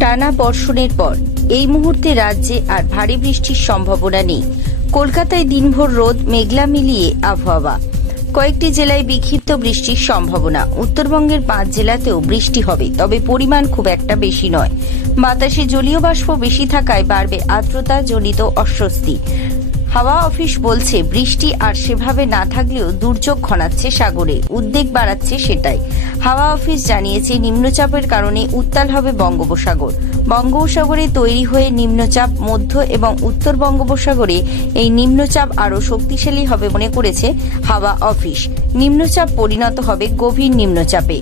টানা বর্ষণের পর, এই মুহূর্তে রাজ্যে আর ভারী বৃষ্টির সম্ভাবনা নেই। কলকাতায় দিনভর রোদ, মেঘলা মিলিয়ে আবহাওয়া। কয়েকটি জেলায় বিক্ষিপ্ত বৃষ্টির সম্ভাবনা। উত্তরবঙ্গের পাঁচ জেলাতেও বৃষ্টি হবে, তবে পরিমাণ খুব একটা বেশি নয়। বাতাসে জলীয় বাষ্প বেশি থাকায় বাড়বে আর্দ্রতা জনিত অস্বস্তি। হাওয়া অফিস বলছে, বৃষ্টি আর সেভাবে না থাকলেও দুর্যোগ ঘনাচ্ছে সাগরে। উদ্বেগ বাড়াচ্ছে সেটাই। হাওয়া অফিস জানিয়েছে, নিম্নচাপের কারণে উত্তাল হবে বঙ্গোপসাগর। বঙ্গোপসাগরে তৈরি হয়ে নিম্নচাপ মধ্য এবং উত্তর বঙ্গোপসাগরে এই নিম্নচাপ আরও শক্তিশালী হবে মনে করেছে হাওয়া অফিস। নিম্নচাপ পরিণত হবে গভীর নিম্নচাপে।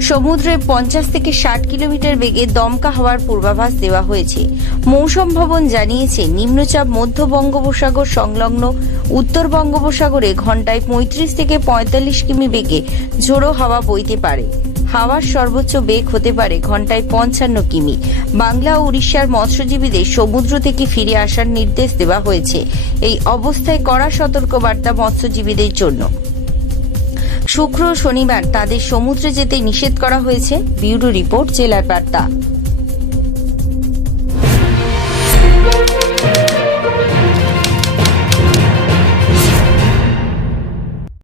সমুদ্রে পঞ্চাশ থেকে ষাট কিলোমিটার বেগে দমকা হওয়ার পূর্বাভাস দেওয়া হয়েছে। মৌসুম ভবন জানিয়েছে, নিম্নচাপ মধ্য বঙ্গোপসাগর সংলগ্ন উত্তর বঙ্গোপসাগরে ঘন্টায় পঁয়ত্রিশ থেকে পঁয়তাল্লিশ কিমি বেগে ঝোড়ো হাওয়া বইতে পারে। হাওয়ার সর্বোচ্চ বেগ হতে পারে ঘন্টায় পঞ্চান্ন কিমি। বাংলা ও উড়িষ্যার মৎস্যজীবীদের সমুদ্র থেকে ফিরে আসার নির্দেশ দেওয়া হয়েছে। এই অবস্থায় কড়া সতর্কবার্তা মৎস্যজীবীদের জন্য। শুক্র শনিবার তাদের সমুদ্রে যেতে নিষেধ করা হয়েছে। বিউরো রিপোর্ট জেলার বার্তা।